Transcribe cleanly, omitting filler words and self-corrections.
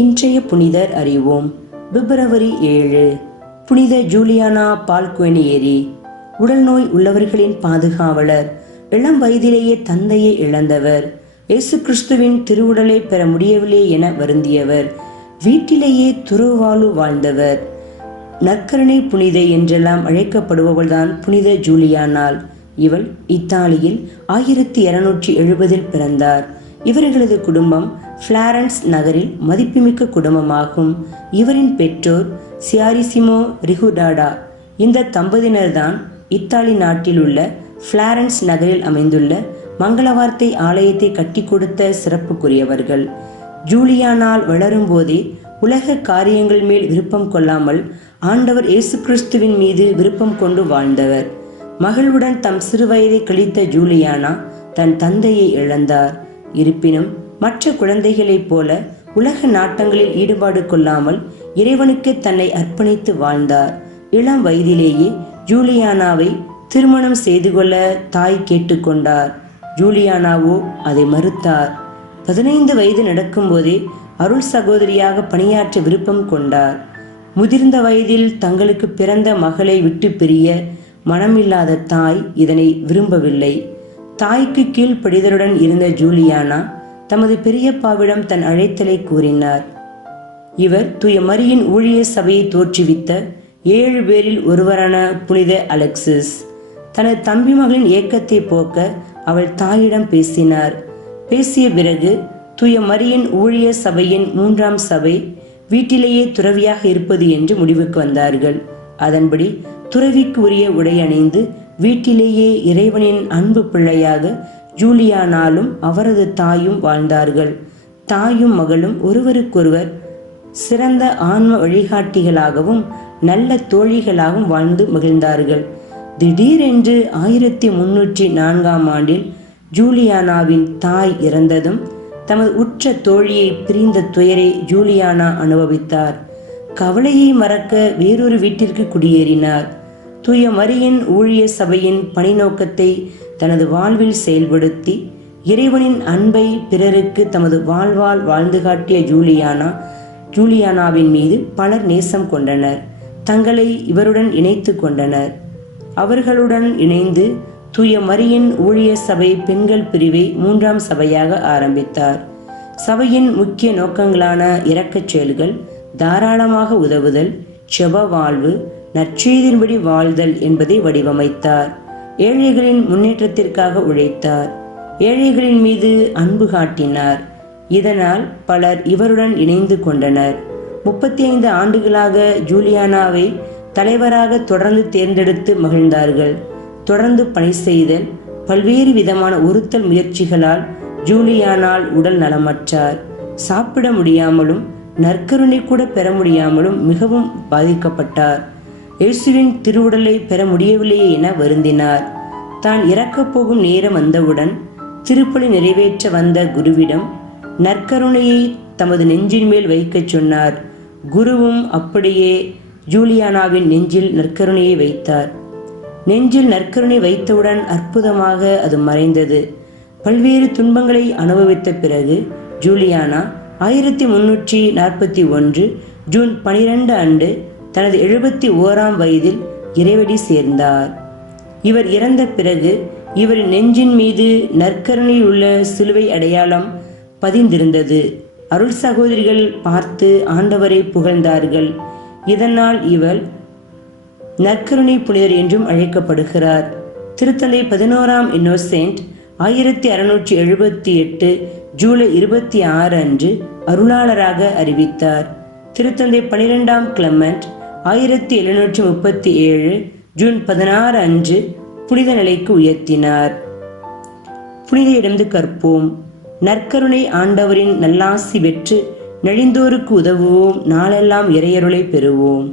இன்றைய புனிதர் அறிவோம். பிப்ரவரி 7 புனித ஜூலியானா பால்குவேனியேரி. உடல் நோய் உள்ளவர்களின் பாதுகாவலர். இளம் வயதிலேயே தந்தையை இழந்தவர். இயேசு கிறிஸ்துவின் திருவுடலை பெற முடியவில்லை என வருந்தியவர். வீட்டிலேயே துறவாழ்வு வாழ்ந்தவர். நற்கருணை புனிதை என்றெல்லாம் அழைக்கப்படுபவள்தான் புனித ஜூலியானாள். இவள் இத்தாலியில் 1270 பிறந்தார். இவர்களது குடும்பம் பிளாரன்ஸ் நகரில் மதிப்புமிக்க குடும்பமாகும். இவரின் பெற்றோர் சியாரிசிமோ ரிகுடாடா. இந்த தம்பதியினர்தான் இத்தாலி நாட்டில் உள்ள பிளாரன்ஸ் நகரில் அமைந்துள்ள மங்களவார்த்தை ஆலயத்தை கட்டி கொடுத்த சிறப்புக்குரியவர்கள். ஜூலியானால் வளரும் போதே உலக காரியங்கள் மேல் விருப்பம் கொள்ளாமல் ஆண்டவர் இயேசு கிறிஸ்துவின் மீது விருப்பம் கொண்டு வாழ்ந்தவர். மகளுடன் தம் சிறுவயதை கழித்த ஜூலியானா தன் தந்தையை இழந்தார். இருப்பினும் மற்ற குழந்தைகளைப் போல உலக நாட்டங்களில் ஈடுபாடு கொள்ளாமல் இறைவனுக்கு தன்னை அர்ப்பணித்து வாழ்ந்தார். இளம் வயதிலேயே ஜூலியானாவை திருமணம் செய்து கொள்ள தாய் கேட்டுக்கொண்டார். ஜூலியானாவோ அதை மறுத்தார். 15 வயது நடக்கும்போதே அருள் சகோதரியாக பணியாற்ற விருப்பம் கொண்டார். முதிர்ந்த வயதில் தங்களுக்கு பிறந்த மகளை விட்டு பிரிய மனமில்லாத தாய் இதனை விரும்பவில்லை. தாய்க்கு கீழ்ப்படிதலுடன் இருந்த ஜூலியானா தமது பெரியப்பாவிடம் தன் அழைத்தலை கூறினார். இவர் தூய மரியின் ஊழிய சபையை தோற்றுவித்த 7 பேரில் ஒருவரான புனித அலெக்சிஸ். தனது தம்பி மகளின் ஏக்கத்தை போக்க அவள் தாயிடம் பேசினார். பேசிய பிறகு தூய மரியின் ஊழிய சபையின் 3ஆம் சபை வீட்டிலேயே துறவியாக இருப்பது என்று முடிவுக்கு வந்தார்கள். அதன்படி துறவிக்கு உரிய உடை அணிந்து வீட்டிலேயே இறைவனின் அன்பு பிள்ளையாக ஜூலியானாலும் அவரது தாயும் வாழ்ந்தார்கள். தாயும் மகளும் ஒருவருக்கொருவர் சிறந்த ஆன்ம வழிகாட்டிகளாகவும் நல்ல தோழிகளாகவும் வாழ்ந்து மகிழ்ந்தார்கள். திடீரென்று 1304ஆம் ஆண்டில் ஜூலியானாவின் தாய் இறந்ததும் தமது உற்ற தோழியை பிரிந்த துயரை ஜூலியானா அனுபவித்தார். கவலையை மறக்க வேறொரு வீட்டிற்கு குடியேறினார். தூய மரியின் ஊழிய சபையின் பணி நோக்கத்தை தனது வாழ்வில் செயல்படுத்தி இறைவனின் அன்பை பிறருக்கு தமது வாழ்வால் வாழ்ந்து காட்டிய ஜூலியானாவின் மீது பலர் நேசம் கொண்டனர். தங்களை இவருடன் இணைத்து கொண்டனர். அவர்களுடன் இணைந்து தூய மரியின் ஊழிய சபை பெண்கள் பிரிவை 3ஆம் சபையாக ஆரம்பித்தார். சபையின் முக்கிய நோக்கங்களான இரக்கச் செயல்கள், தாராளமாக உதவுதல், செப வாழ்வு, நற்செய்தியின்படி வாழ்தல் என்பதை வடிவமைத்தார். ஏழைகளின் முன்னேற்றத்திற்காக உழைத்தார். ஏழைகளின் மீது அன்பு காட்டினார். இதனால் பலர் இவருடன் இணைந்து கொண்டனர். 35 ஆண்டுகளாக ஜூலியானாவை தலைவராக தொடர்ந்து தேர்ந்தெடுத்து மகிழ்ந்தார்கள். தொடர்ந்து பணி செய்தல், பல்வேறு விதமான ஒருத்தல் முயற்சிகளால் ஜூலியானால் உடல் நலமற்றார். சாப்பிட முடியாமலும் நற்கருணை கூட பெற முடியாமலும் மிகவும் பாதிக்கப்பட்டார். இயேசுவின் திருவுடலை பெற முடியவில்லையே என வருந்தினார். தான் இறக்கப் போகும் நேரம் வந்தவுடன் திருப்பலி நிறைவேற்ற வந்த குருவிடம் நற்கருணையை தமது நெஞ்சின் மேல் வைக்கச் சொன்னார். குருவும் அப்படியே ஜூலியானாவின் நெஞ்சில் நற்கருணையை வைத்தார். நெஞ்சில் நற்கருணை வைத்தவுடன் அற்புதமாக அது மறைந்தது. பல்வேறு துன்பங்களை அனுபவித்த பிறகு ஜூலியானா 1341 ஜூன் 12 அன்று தனது 71ஆம் வயதில் இறைவடி சேர்ந்தார். இவர் இறந்த பிறகு இவரின் நெஞ்சின் மீது நற்கருணையில் உள்ள சிலுவை அடையாளம் பதிந்திருந்தது. அருள் சகோதரிகள் பார்த்து ஆண்டவரை புகழ்ந்தார்கள். இதனால் இவர் நற்கருணை புனிதர் என்றும் அழைக்கப்படுகிறார். திருத்தந்தை 11ஆம் இன்னோசென்ட் 1678 ஜூலை 26 அன்று அருளாளராக அறிவித்தார். திருத்தந்தை 12ஆம் கிளமெண்ட் 1737 ஜூன் 16 அன்று புனித நிலைக்கு உயர்த்தினார். புனித இடந்து கற்போம். நற்கருணை ஆண்டவரின் நல்லாசி பெற்று நெளிந்தோருக்கு உதவுவோம். நாளெல்லாம் இறையருளை பெறுவோம்.